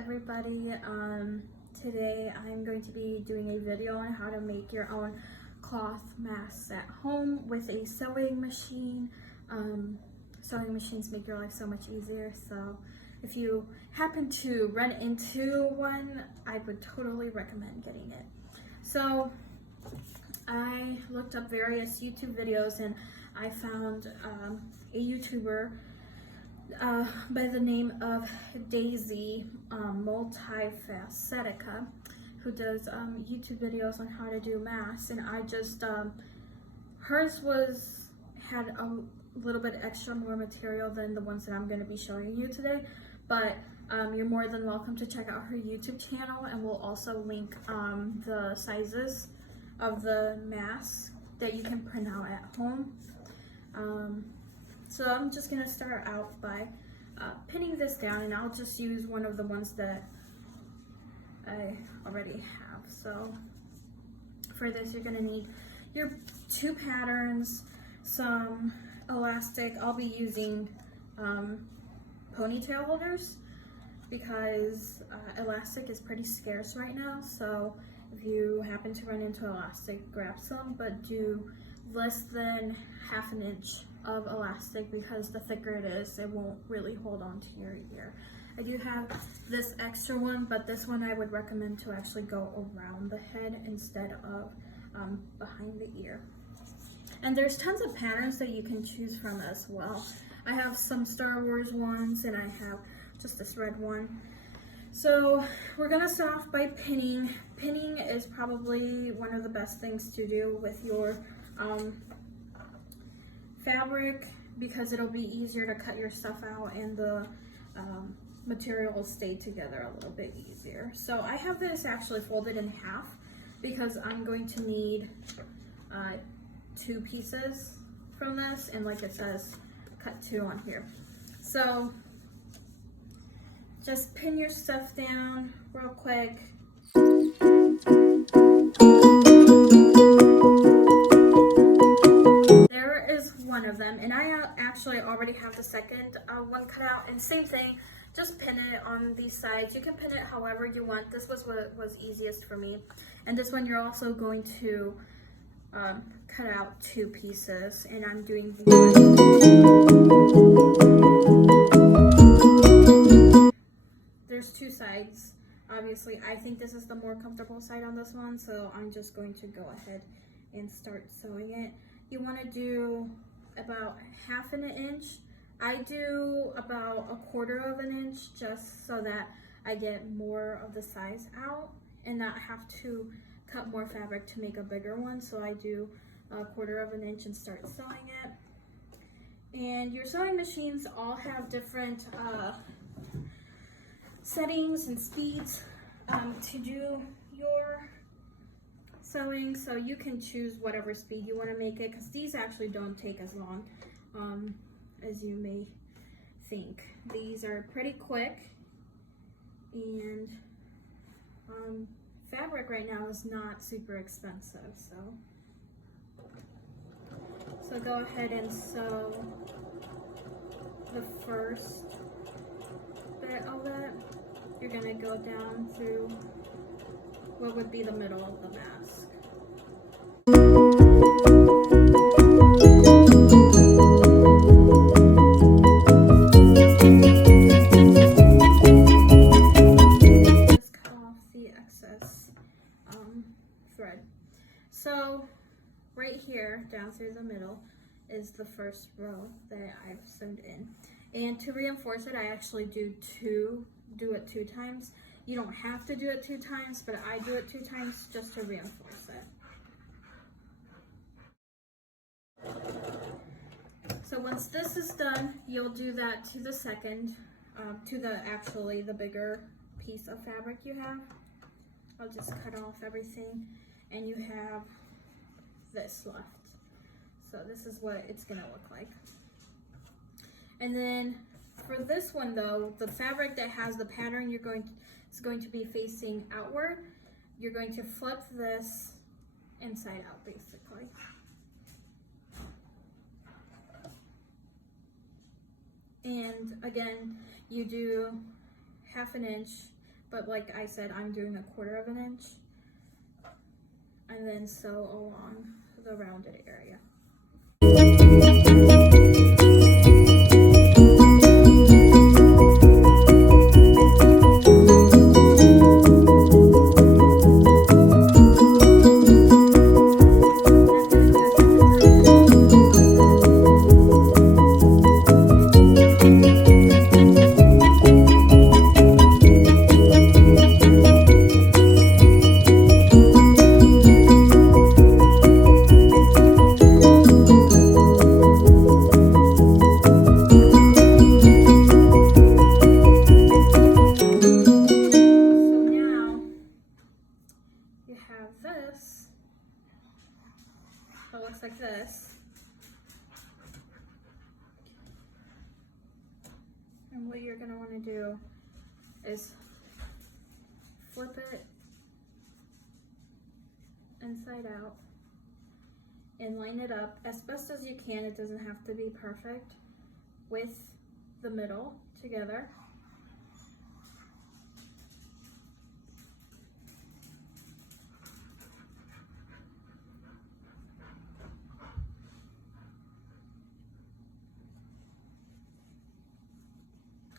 everybody. Today I'm going to be doing a video on how to make your own cloth masks at home with a sewing machine. Sewing machines make your life so much easier, so if you happen to run into one, I would totally recommend getting it. So I looked up various YouTube videos and I found a YouTuber by the name of Daisy Multifacetica, who does YouTube videos on how to do masks, and I just hers had a little bit extra more material than the ones that I'm going to be showing you today, but you're more than welcome to check out her YouTube channel, and we'll also link the sizes of the masks that you can print out at home. So I'm just going to start out by pinning this down, and I'll just use one of the ones that I already have. So for this, you're going to need your two patterns, some elastic. I'll be using ponytail holders because elastic is pretty scarce right now. So if you happen to run into elastic, grab some, but do less than ½ inch of elastic, because the thicker it is, it won't really hold on to your ear. I do have this extra one, but this one I would recommend to actually go around the head instead of behind the ear. And there's tons of patterns that you can choose from as well. I have some Star Wars ones, and I have just this red one. So we're gonna start off by pinning. Pinning is probably one of the best things to do with your fabric, because it'll be easier to cut your stuff out and the material will stay together a little bit easier. So I have this actually folded in half because I'm going to need 2 pieces from this, and like it says, cut 2 on here. So just pin your stuff down real quick. There is one of them, and I actually already have the second one cut out, and same thing, just pin it on these sides. You can pin it however you want. This was what was easiest for me. And this one you're also going to cut out 2 pieces, and I'm doing there's 2 sides. Obviously, I think this is the more comfortable side on this one, so I'm just going to go ahead and start sewing it. You want to do about ½ inch. I do about 1/4 inch just so that I get more of the size out and not have to cut more fabric to make a bigger one. So I do 1/4 inch and start sewing it. And your sewing machines all have different settings and speeds to do your sewing, so you can choose whatever speed you want to make it, because these actually don't take as long as you may think. These are pretty quick, and fabric right now is not super expensive, so go ahead and sew the first bit of it. You're going to go down through what would be the middle of the mask. Just cut off the excess thread. So right here, down through the middle, is the first row that I've sewn in. And to reinforce it, I actually do it 2 times. You don't have to do it 2 times, but I do it 2 times just to reinforce it. So once this is done, you'll do that to the second, to the bigger piece of fabric you have. I'll just cut off everything, and you have this left. So this is what it's gonna look like. And then for this one though, the fabric that has the pattern is going to be facing outward. You're going to flip this inside out basically. And again, you do ½ inch but like I said, I'm doing 1/4 of an inch, and then sew along the rounded area. This, it looks like this, and what you're going to want to do is flip it inside out and line it up as best as you can. It doesn't have to be perfect, with the middle together.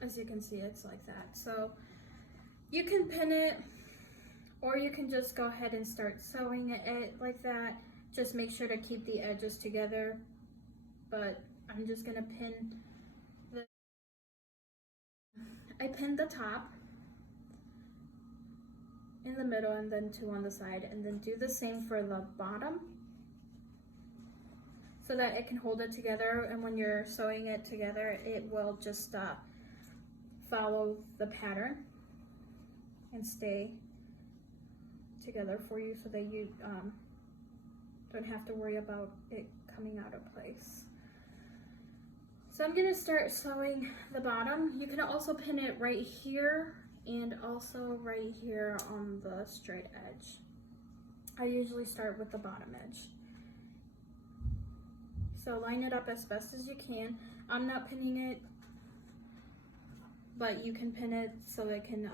As you can see, it's like that. So you can pin it, or you can just go ahead and start sewing it like that. Just make sure to keep the edges together, but I'm just gonna pin I pinned the top in the middle and then 2 on the side, and then do the same for the bottom so that it can hold it together, and when you're sewing it together, it will just follow the pattern and stay together for you, so that you don't have to worry about it coming out of place. So I'm gonna start sewing the bottom. You can also pin it right here and also right here on the straight edge. I usually start with the bottom edge. So line it up as best as you can. I'm not pinning it, but you can pin it so it can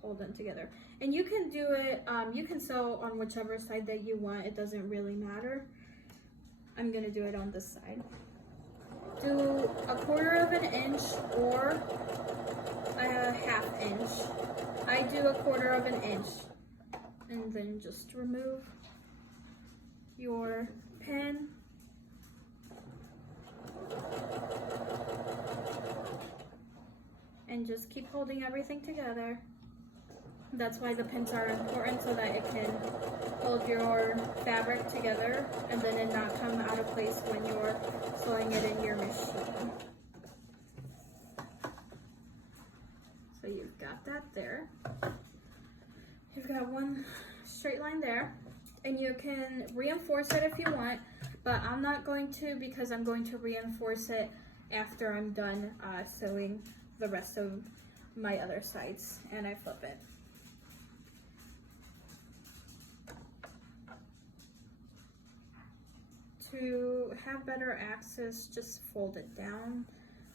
hold them together. And you can do it, you can sew on whichever side that you want. It doesn't really matter. I'm gonna do it on this side. Do 1/4 of an inch or a 1/2 inch. I do 1/4 of an inch. And then just remove your pin. And just keep holding everything together. That's why the pins are important, so that it can hold your fabric together and then it not come out of place when you're sewing it in your machine. So you've got that there. You've got one straight line there, and you can reinforce it if you want, but I'm not going to, because I'm going to reinforce it after I'm done sewing the rest of my other sides and I flip it. To have better access, just fold it down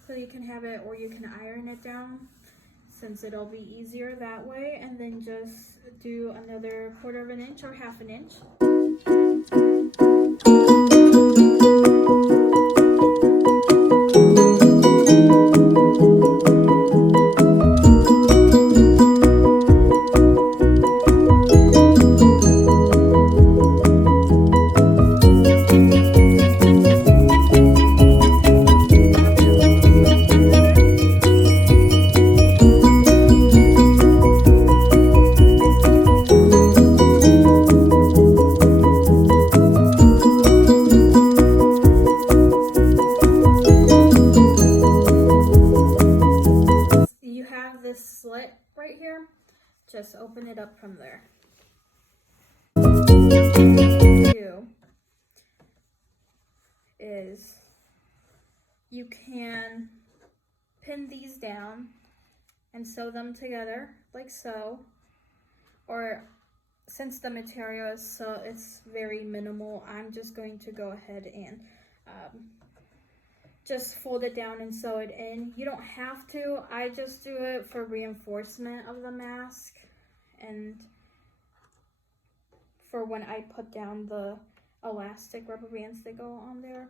so you can have it, or you can iron it down since it'll be easier that way, and then just do another 1/4 of an inch or 1/2 an inch. Slit right here, just open it up from there. Is you can pin these down and sew them together like so, or since the material is it's very minimal, I'm just going to go ahead and just fold it down and sew it in. You don't have to. I just do it for reinforcement of the mask and for when I put down the elastic rubber bands that go on there.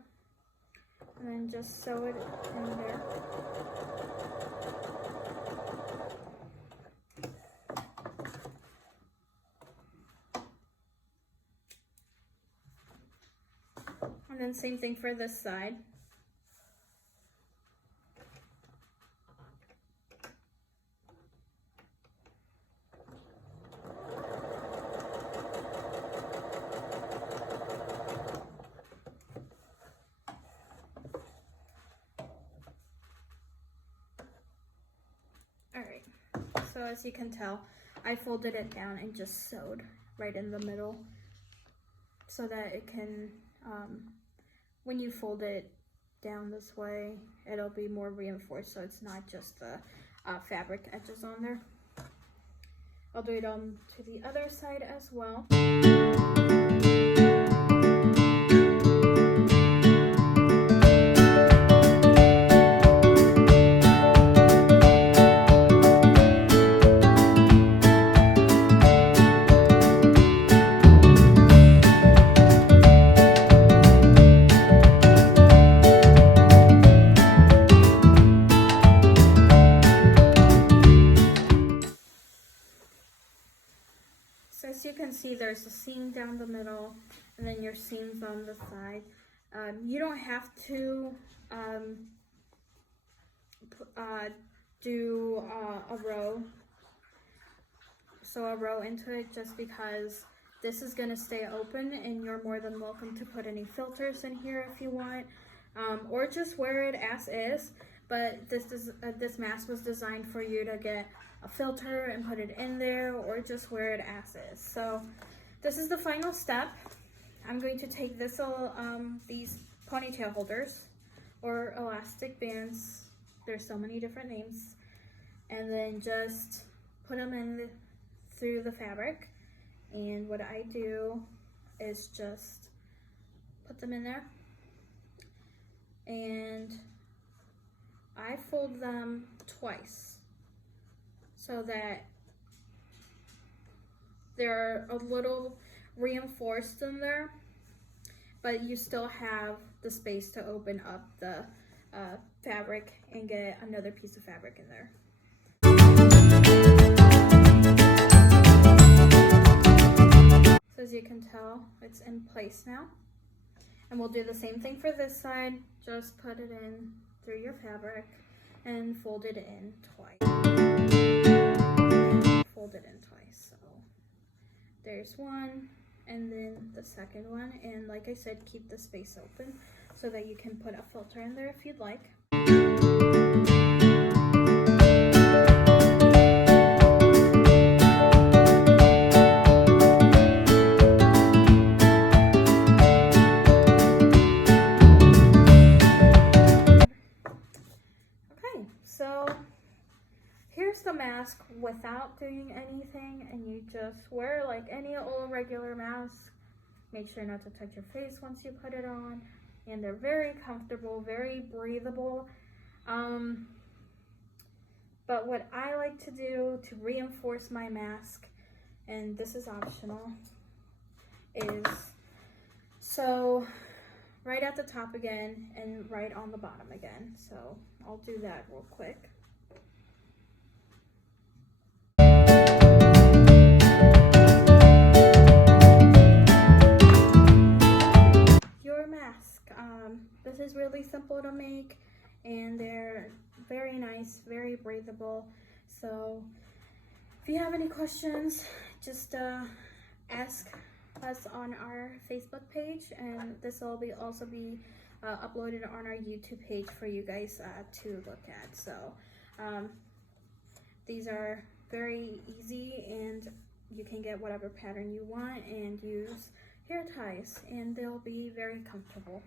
And then just sew it in there. And then same thing for this side. Alright, so as you can tell, I folded it down and just sewed right in the middle so that it can, when you fold it down this way, it'll be more reinforced so it's not just the fabric edges on there. I'll do it on to the other side as well. So as you can see, there's a seam down the middle and then your seams on the side. You don't have to do a row, sew a row into it, just because this is going to stay open and you're more than welcome to put any filters in here if you want, or just wear it as is. But this mask was designed for you to get a filter and put it in there, or just wear it as is. So this is the final step. I'm going to take this these ponytail holders or elastic bands, there's so many different names, and then just put them in through the fabric. And what I do is just put them in there, and I fold them twice so that they're a little reinforced in there, but you still have the space to open up the fabric and get another piece of fabric in there. So as you can tell, it's in place now. And we'll do the same thing for this side. Just put it in through your fabric and fold it in twice. Fold it in twice. So there's one, and then the second one. And like I said, keep the space open so that you can put a filter in there if you'd like. So here's the mask without doing anything, and you just wear like any old regular mask. Make sure not to touch your face once you put it on, and they're very comfortable, very breathable. But what I like to do to reinforce my mask, and this is optional, is so right at the top again and right on the bottom again. So I'll do that real quick. Your mask. This is really simple to make, and they're very nice, very breathable. So if you have any questions, just ask us on our Facebook page, and this will also be uploaded on our YouTube page for you guys to look at. So these are very easy, and you can get whatever pattern you want and use hair ties, and they'll be very comfortable.